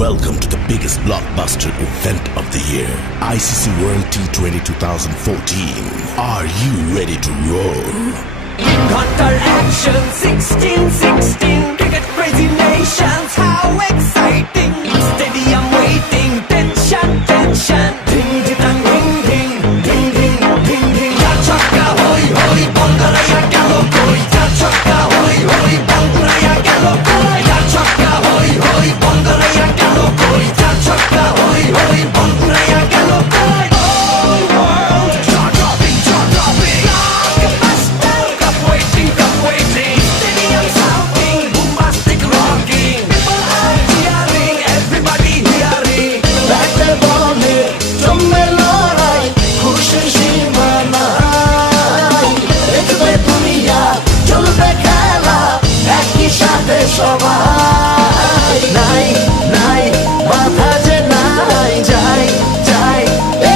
Welcome to the biggest blockbuster event of the year, ICC World T20 2014. Are you ready to roar? Hunter action 16-16, cricket crazy nations, how exciting! Stadium waiting, tension, tension. Ding ding ding ding ding ding ding ding. Ja chakka hoi hoi, Bangalaya gelo koi. Ja chakka hoi hoi, Bangalaya gelo koi. Ja chakka hoi hoi, Bangalaya gelo koi. Ja chakka hoi hoi, Bangalaya gelo koi. All world jaw dropping, blockbuster. Cup waiting, stadium shouting, bombastic rocking. People are cheering, everybody hearing. ব্যাটে বলে জমে লড়াই, খুশির সীমা নাই। দেখবে দুনিয়া, চলবে খেলা, একই সাথে সবাই। নাই নাই বাধা যে নাই, যাই যাই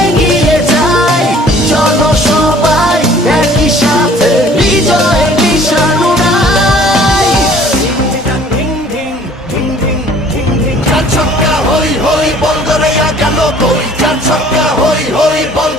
এগিয়ে যাই। চলো সবাই একই সাথে, বিজয়ের নিশান উড়াই। Ding ding ding ding ding ding. চার ছক্কা হই হই, বল গড়াইয়া গেল কই। চার ছক্কা হই হই, বল